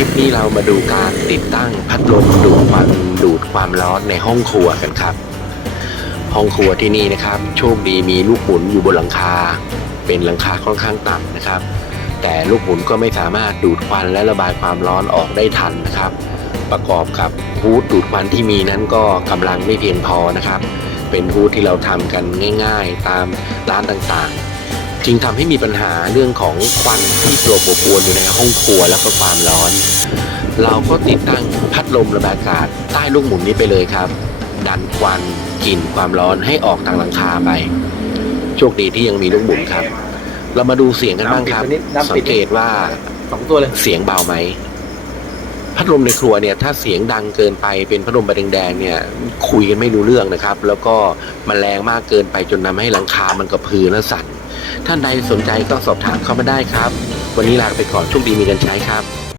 ลิปนี้เรามาดูการติดตั้งพัดลมดูดควันดูดความร้อนในห้องครัวกันครับ ห้องครัวที่นี่นะครับ โชคดีมีลูกหมุนอยู่บนหลังคา เป็นหลังคาค่อนข้างต่ำนะครับ แต่ลูกหมุนก็ไม่สามารถดูดควันและระบายความร้อนออกได้ทันนะครับ ประกอบกับฮูดดูดควันที่มีนั้นก็กำลังไม่เพียงพอนะครับ เป็นฮูดที่เราทำกันง่าย ๆ ตามร้านต่างๆ จึงทำให้มีปัญหาเรื่องของควันที่โกรบอบอวนอยู่ในห้องครัวแล้วก็ความร้อน เราก็ติดตั้งพัดลมระบายอากาศใต้ลูกหมุนนี้ไปเลยครับ ดันควันกลิ่นความร้อนให้ออกทางหลังคาไป โชคดีที่ยังมีลูกหมุนครับ เรามาดูเสียงกันบ้างครับ สังเกตว่าสองตัวเลยเสียงเบาไหมพัดลมในครัวเนี่ยถ้าเสียงดังเกินไปเป็นพัดลมใบแดงๆเนี่ยคุยกันไม่รู้เรื่องนะครับ แล้วก็มันแรงมากเกินไปจนทำให้หลังคามันกระพือและสั่น ท่านใดสนใจก็สอบถามเข้ามาได้ครับ วันนี้ลาไปก่อนโชคดีมีกันใช้ครับ